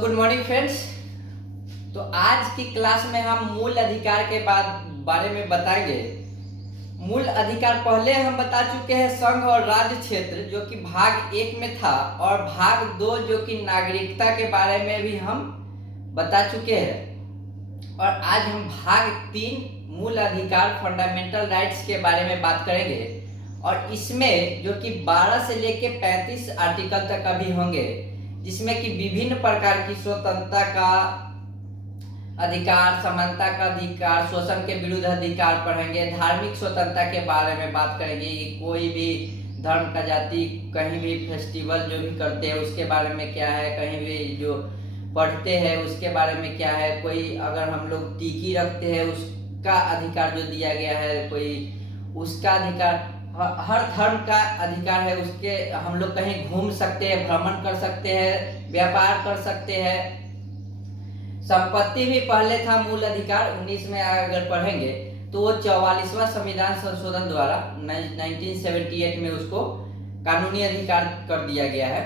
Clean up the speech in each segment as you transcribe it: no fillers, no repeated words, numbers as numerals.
Good morning friends. तो आज की क्लास में हम मूल अधिकार के बारे में बताएंगे। मूल अधिकार पहले हम बता चुके हैं संघ और राज्य क्षेत्र, जो कि भाग 1 में था, और भाग 2 जो कि नागरिकता के बारे में भी हम बता चुके हैं। और आज हम भाग 3 मूल अधिकार फंडामेंटल राइट्स के बारे में बात करेंगे। और इसमें जो कि 12 से लेके 35 आर्टिकल तक अभी होंगे, जिसमें कि विभिन्न प्रकार की स्वतंत्रता का अधिकार, समानता का अधिकार, शोषण के विरुद्ध अधिकार पढ़ेंगे। धार्मिक स्वतंत्रता के बारे में बात करेंगे कि कोई भी धर्म का जाति कहीं भी फेस्टिवल जो भी करते हैं उसके बारे में क्या है, कहीं भी जो पढ़ते हैं उसके बारे में क्या है, कोई अगर हम लोग टीकी रखते हैं उसका अधिकार जो दिया गया है, कोई उसका अधिकार, हर धर्म का अधिकार है उसके। हम लोग कहीं घूम सकते हैं, भ्रमण कर सकते हैं, व्यापार कर सकते हैं। संपत्ति भी पहले था मूल अधिकार, 19 में अगर पढ़ेंगे तो वो 44वां संविधान संशोधन द्वारा 1978 में उसको कानूनी अधिकार कर दिया गया है।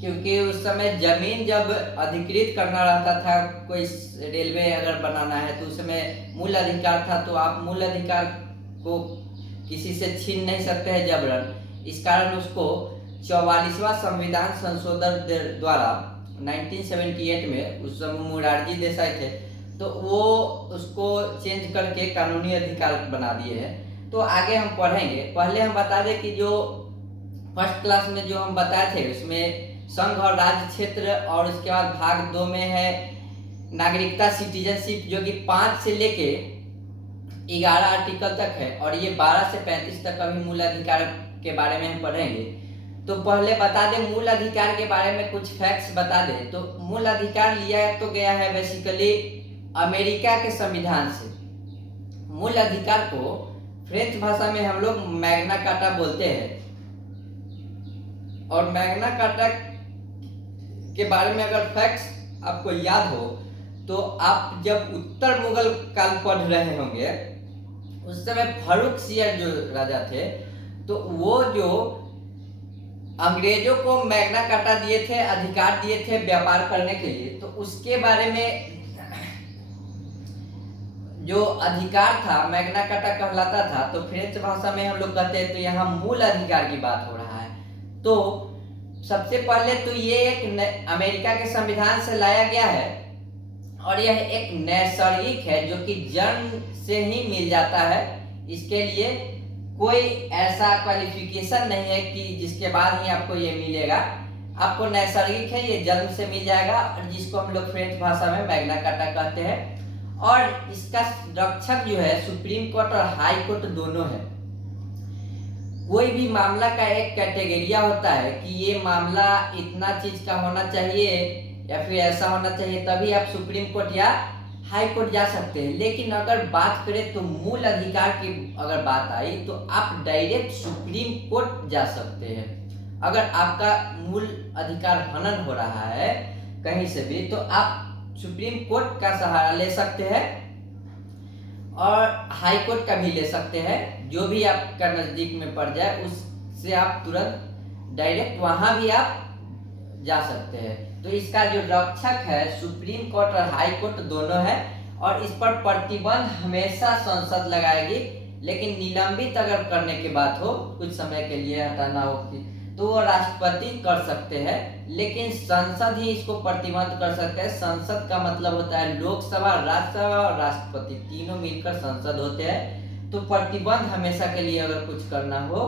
क्योंकि उस समय जमीन जब अधिकृत करना रहता था, कोई रेलवे अगर बनाना है तो उस समय मूल अधिकार था, तो आप मूल अधिकार को किसी से छीन नहीं सकते हैं जबरन। इस कारण उसको 44वां संविधान संशोधन द्वारा 1978 में, उस समय मोरारजी देसाई थे, तो वो उसको चेंज करके कानूनी अधिकार बना दिए हैं। तो आगे हम पढ़ेंगे। पहले हम बता दें कि जो फर्स्ट क्लास में जो हम बताए थे उसमें संघ और राज्य क्षेत्र, और उसके बाद भाग 2 में है नागरिकता, सिटीजनशिप, जो कि 5 से लेके 11 आर्टिकल तक है, और ये 12 से 35 तक अभी मूल अधिकार के बारे में हम पढ़ेंगे। तो पहले बता दें मूल अधिकार के बारे में कुछ फैक्ट्स बता दें। तो मूल अधिकार लिया तो गया है बेसिकली अमेरिका के संविधान से। मूल अधिकार को फ्रेंच भाषा में हम लोग मैग्ना कार्टा बोलते हैं। और मैग्ना कार्टा के बारे में अगर फैक्ट्स आपको याद हो तो आप जब उत्तर मुगल काल पढ़ रहे होंगे, उस समय फर्रुखसियर जो राजा थे, तो वो जो अंग्रेजों को मैग्ना कार्टा दिए थे, अधिकार दिए थे व्यापार करने के लिए, तो उसके बारे में जो अधिकार था मैग्ना कार्टा कहलाता था। तो फ्रेंच भाषा में हम लोग कहते हैं, तो यहाँ मूल अधिकार की बात हो रहा है। तो सबसे पहले तो ये एक अमेरिका के संविधान से लाया गया है, और यह एक नैसर्गिक है जो कि जन्म से ही मिल जाता है। इसके लिए कोई ऐसा क्वालिफिकेशन नहीं है कि जिसके बाद ही आपको ये मिलेगा। आपको नैसर्गिक है, ये जन्म से मिल जाएगा, और जिसको हम लोग फ्रेंच भाषा में मैग्ना कार्टा कहते हैं। और इसका रक्षक जो है सुप्रीम कोर्ट और हाई कोर्ट दोनों है। कोई भी मामला का एक कैटेगरिया होता है कि ये मामला इतना चीज का होना चाहिए या फिर ऐसा होना चाहिए, तभी आप सुप्रीम कोर्ट या हाई कोर्ट जा सकते हैं। लेकिन अगर बात करें तो मूल अधिकार की अगर बात आई तो आप डायरेक्ट सुप्रीम कोर्ट जा सकते हैं। अगर आपका मूल अधिकार हनन हो रहा है कहीं से भी, तो आप सुप्रीम कोर्ट का सहारा ले सकते हैं, और हाई कोर्ट का भी ले सकते हैं। जो भी आपका नजदीक में पड़ जाए उससे आप तुरंत डायरेक्ट वहां भी आप जा सकते हैं। तो इसका जो रक्षक है सुप्रीम कोर्ट और हाई कोर्ट दोनों है, और इस पर प्रतिबंध हमेशा संसद लगाएगी। लेकिन निलंबित अगर करने की बात हो, कुछ समय के लिए हटाना हो, तो वो राष्ट्रपति कर सकते हैं, लेकिन संसद ही इसको प्रतिबंध कर सकते हैं। संसद का मतलब होता है लोकसभा, राज्यसभा और राष्ट्रपति, तीनों मिलकर संसद होते हैं। तो प्रतिबंध हमेशा के लिए अगर कुछ करना हो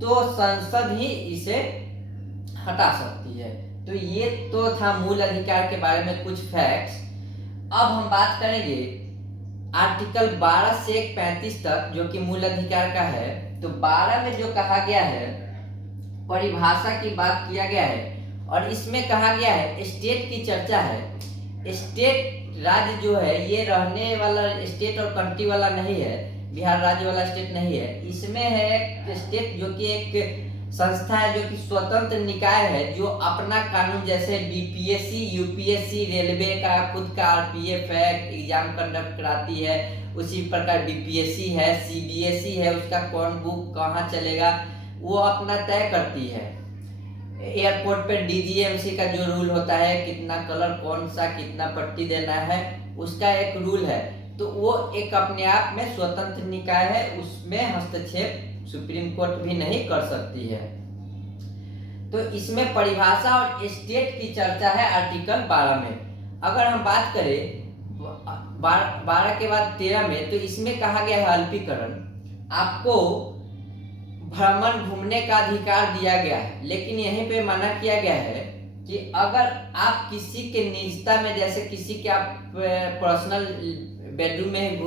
तो संसद ही इसे हटा सकती है। तो ये तो था मूल अधिकार के बारे में कुछ फैक्ट्स। अब हम बात करेंगे आर्टिकल 12 से 35 तक, जो कि मूल अधिकार का है। तो 12 में जो कहा गया है, परिभाषा की बात किया गया है, और इसमें कहा गया है स्टेट की चर्चा है। स्टेट राज्य जो है ये रहने वाला स्टेट और कंट्री वाला नहीं है, बिहार राज्य वाला स्टेट नहीं है। इसमें है स्टेट जो कि एक संस्था है, जो कि स्वतंत्र निकाय है, जो अपना कानून, जैसे बीपीएससी, यूपीएससी, रेलवे का खुद का आरपीएफ है, एग्जाम कंडक्ट कराती है, उसी प्रकार बीपीएससी है, सीबीएसई है, उसका कौन बुक कहाँ चलेगा, वो अपना तय करती है। एयरपोर्ट पे डीजीएमसी का जो रूल होता है, कितना कलर कौन सा कितना पट्टी देना है, उसका एक रूल है। तो वो एक अपने आप में स्वतंत्र निकाय है, उसमें हस्तक्षेप सुप्रीम कोर्ट भी नहीं कर सकती है। तो इसमें परिभाषा और स्टेट की चर्चा है आर्टिकल 12 में। अगर हम बात करें 12 के बाद 13 में, तो इसमें कहा गया है अल्पीकरण, आपको भ्रमण घूमने का अधिकार दिया गया है, लेकिन यहीं पे मना किया गया है कि अगर आप किसी के निजता में, जैसे किसी के आप पर्सनल बेडरूम में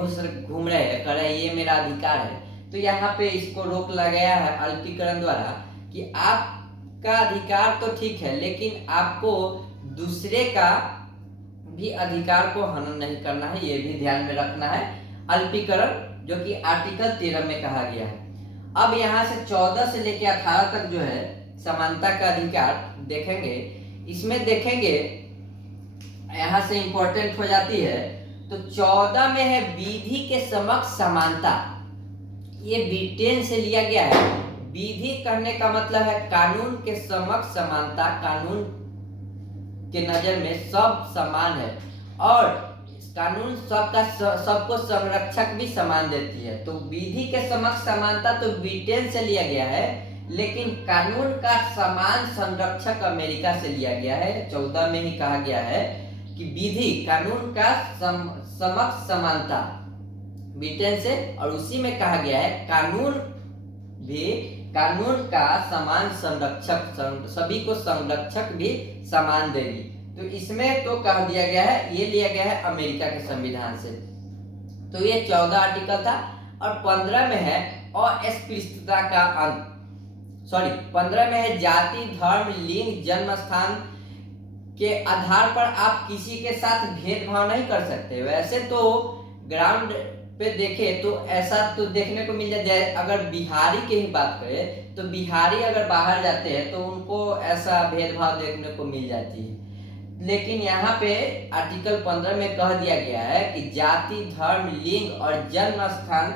घूम रहे हैं, कर रहे हैं, ये मेरा अधिकार है, तो यहाँ पे इसको रोक लगाया है अल्पीकरण द्वारा कि आपका अधिकार तो ठीक है, लेकिन आपको दूसरे का भी अधिकार को हनन नहीं करना है, ये भी ध्यान में रखना है। अल्पीकरण जो कि आर्टिकल 13 में कहा गया है। अब यहाँ से 14 से लेकर 18 तक जो है समानता का अधिकार देखेंगे। इसमें देखेंगे यहाँ से इंपॉर्टेंट हो जाती है। तो 14 में है विधि के समक्ष समानता, ये ब्रिटेन से लिया गया है। विधि कहने का मतलब है कानून के समक्ष समानता, कानून के नजर में सब समान है और कानून सबको संरक्षक भी समान देती है। तो विधि के समक्ष समानता तो ब्रिटेन से लिया गया है, लेकिन कानून का समान संरक्षक अमेरिका से लिया गया है। 14 में ही कहा गया है कि विधि कानून का समक्ष समानता ब्रिटेन से, और उसी में कहा गया है कानून भी कानून का समान संरक्षक, सभी को संरक्षक भी समान देगी। तो इसमें तो कह दिया गया है, ये लिया गया है अमेरिका के संविधान से। तो ये 14 आर्टिकल था। और 15 में है अस्पृश्यता का अंत, 15 में है जाति, धर्म, लिंग, जन्म स्थान के आधार पर आप किसी के साथ भेदभाव नहीं कर सकते। वैसे तो ग्राउंड पे देखे तो ऐसा तो देखने को मिल जाए। अगर बिहारी की ही बात करें तो बिहारी अगर बाहर जाते हैं तो उनको ऐसा भेदभाव देखने को मिल जाती है, लेकिन यहाँ पे आर्टिकल 15 में कह दिया गया है कि जाति, धर्म, लिंग और जन्म स्थान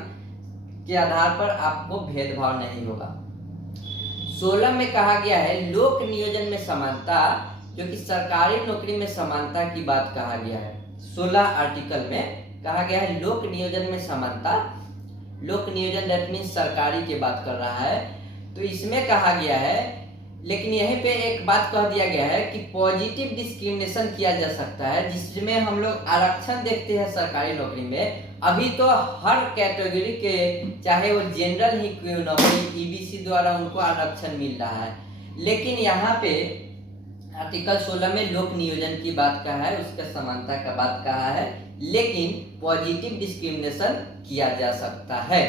के आधार पर आपको भेदभाव नहीं होगा। 16 में कहा गया है लोक नियोजन में समानता, जो कि सरकारी नौकरी में समानता की बात कहा गया है। 16 आर्टिकल में कहा गया है लोक नियोजन में समानता। लोक नियोजन दैट मीन्स सरकारी की बात कर रहा है। तो इसमें कहा गया है, लेकिन यहीं पे एक बात कह दिया गया है कि पॉजिटिव डिस्क्रिमिनेशन किया जा सकता है, जिसमें हम लोग आरक्षण देखते हैं सरकारी नौकरी में। अभी तो हर कैटेगरी के, चाहे वो जनरल ही क्यों ना हो, ईबीसी द्वारा उनको आरक्षण मिल रहा है। लेकिन यहाँ पे आर्टिकल 16 में लोक नियोजन की बात कहा है, उसका समानता का बात कहा है, लेकिन पॉजिटिव डिस्क्रिमिनेशन किया जा सकता है।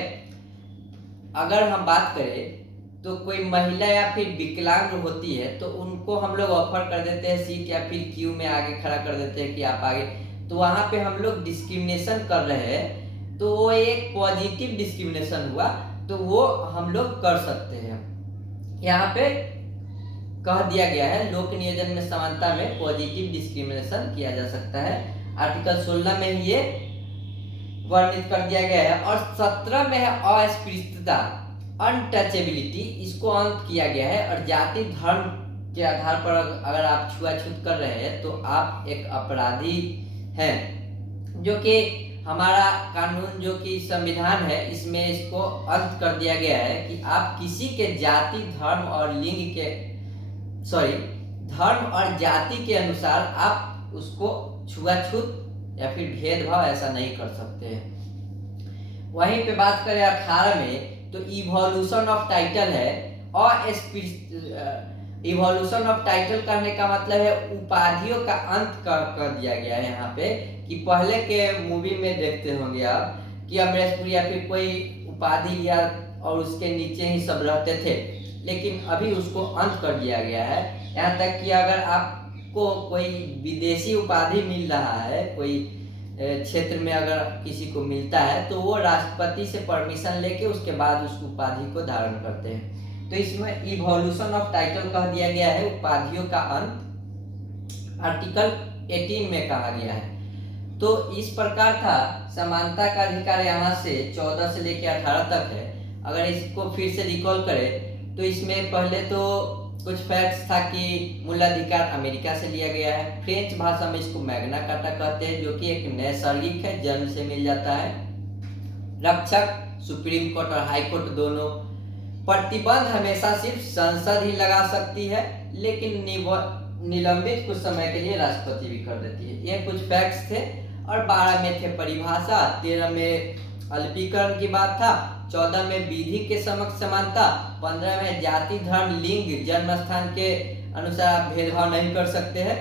अगर हम बात करें तो कोई महिला या फिर विकलांग होती है तो उनको हम लोग ऑफर कर देते हैं सीट, या फिर क्यू में आगे खड़ा कर देते हैं कि आप आगे, तो वहाँ पे हम लोग डिस्क्रिमिनेशन कर रहे हैं, तो वो एक पॉजिटिव डिस्क्रिमिनेशन हुआ, तो वो हम लोग कर सकते हैं। यहाँ पे कह दिया गया है लोक नियोजन में समानता में पॉजिटिव डिस्क्रिमिनेशन किया जा सकता है। आर्टिकल 16 में ही ये वर्णित कर दिया गया है। और 17 में है अस्पृश्यता, अनटचेबिलिटी, इसको अंत किया गया है। और जाति, धर्म के आधार पर अगर आप छुआछूत कर रहे हैं तो आप एक अपराधी हैं, जो कि हमारा कानून जो कि संविधान है इसमें इसको अंत कर दिया गया है कि आप किसी के जाति, धर्म और लिंग के धर्म और जाति के अनुसार आप उसको छुआछूत या फिर भेदभाव ऐसा नहीं कर सकते हैं। वहीं पे बात करें 18 में, तो इवोल्यूशन ऑफ टाइटल है। और इवोल्यूशन ऑफ टाइटल करने का मतलब है उपाधियों का अंत कर दिया गया है यहाँ पे। कि पहले के मूवी में देखते होंगे आप कि अमरेशपुरी या फिर कोई उपाधि लिया और उसके नीचे ही सब रहते थे, लेकिन अभी उसको अंत कर दिया गया है। यहाँ तक कि अगर आपको कोई विदेशी उपाधि मिल रहा है, कोई क्षेत्र में अगर किसी को मिलता है, तो वो राष्ट्रपति से परमिशन लेके उसके बाद उस उपाधि को धारण करते हैं। तो इसमें इवोल्यूशन ऑफ टाइटल कह दिया गया है, उपाधियों का अंत आर्टिकल 18 में कहा गया है। तो इस प्रकार था समानता का अधिकार, यहाँ से 14 से लेकर 18 तक है। अगर इसको फिर से रिकॉल करें तो इसमें पहले तो कुछ फैक्ट्स था कि मूल अधिकार अमेरिका से लिया गया है। फ्रेंच भाषा में इसको मैग्ना कार्टा कहते हैं, जो कि एक नैसर्गिक है, जन्म से मिल जाता है। रक्षक सुप्रीम कोर्ट और हाई कोर्ट दोनों। प्रतिबंध हमेशा सिर्फ संसद ही लगा सकती है, लेकिन निलंबित कुछ समय के लिए राष्ट्रपति भी कर देती है। ये कुछ फैक्ट्स थे। और 12 में थे परिभाषा, 13 में अल्पीकरण की बात था, 14 में विधि के समक्ष समानता, 15 में जाति धर्म लिंग जन्म स्थान के अनुसार आप भेदभाव नहीं कर सकते हैं,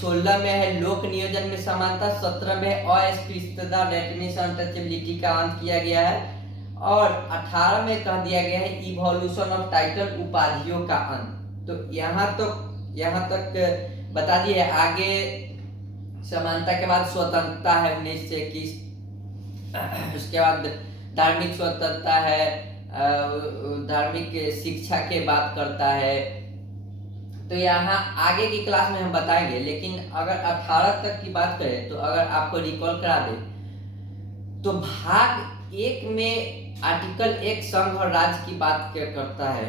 16 में है लोक नियोजन में समानता, 17 में अस्पृश्यता डेफिनेशन अनटचेबिलिटी का अंत किया गया है, और 18 में कह दिया गया है इवोल्यूशन ऑफ टाइटल उपाधियों का अंत। तो यहाँ तक बता दिए। आगे समानता के बाद स्वतंत्रता है 19 से 21, उसके बाद धार्मिक स्वतंत्रता है, धार्मिक शिक्षा के बात करता है। तो यहाँ आगे की क्लास में हम बताएंगे, लेकिन अगर 18 तक की बात करें तो अगर आपको रिकॉल करा दे तो भाग 1 में आर्टिकल 1 संघ और राज्य की बात करता है।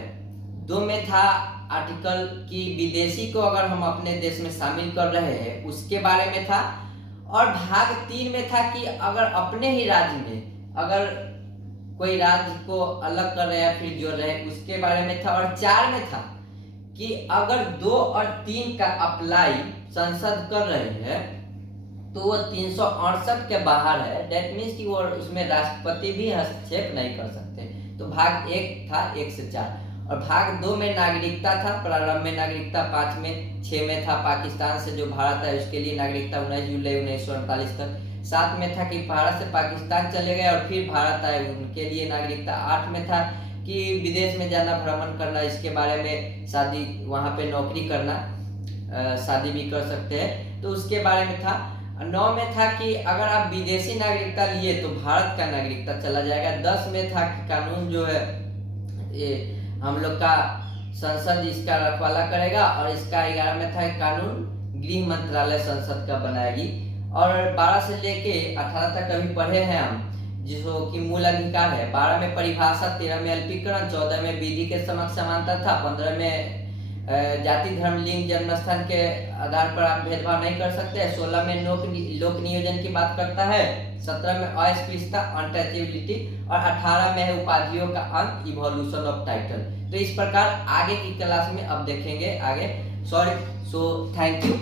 2 में था आर्टिकल कि विदेशी को अगर हम अपने देश में शामिल कर रहे हैं उसके बारे में था, और भाग 3 में था कि अगर अपने ही राज्य में अगर कोई राज्य को अलग कर रहे हैं या फिर जोड़ रहे हैं उसके बारे में था, और 4 में था कि अगर 2 और 3 का अप्लाई संसद कर रही है तो वो 368 के बाहर है। दैट मीन्स कि वो उसमें राष्ट्रपति भी हस्तक्षेप नहीं कर सकते। तो भाग 1 था 1 से 4, और भाग 2 में नागरिकता था, प्रारंभ में नागरिकता, 5 में 6 में था पाकिस्तान से जो भारत है उसके लिए नागरिकता 19 जुलाई 1948 तक, 7 में था कि भारत से पाकिस्तान चले गए और फिर भारत आए उनके लिए नागरिकता, 8 में था कि विदेश में जाना भ्रमण करना, इसके बारे में शादी वहाँ पे नौकरी करना, शादी भी कर सकते हैं तो उसके बारे में था। 9 में था कि अगर आप विदेशी नागरिकता लिए तो भारत का नागरिकता चला जाएगा। 10 में था कि कानून जो है ये हम लोग का संसद इसका रखवाला करेगा, और इसका 11 में था कानून गृह मंत्रालय संसद का बनाएगी। और 12 से लेके 18 तक अभी पढ़े हैं हम, जिसको कि मूल अधिकार है। 12 में परिभाषा, 13 में अल्पीकरण, 14 में विधि के समक्ष समानता था, 15 में जाति धर्म लिंग जन्म स्थान के आधार पर आप भेदभाव नहीं कर सकते, 16 में लोक नियोजन की बात करता है, 17 में अस्पृश्यता अनटचेबिलिटी, और 18 में है उपाधियों का अंत इवोल्यूशन ऑफ टाइटल। तो इस प्रकार आगे की क्लास में अब देखेंगे आगे। Sorry, so thank you.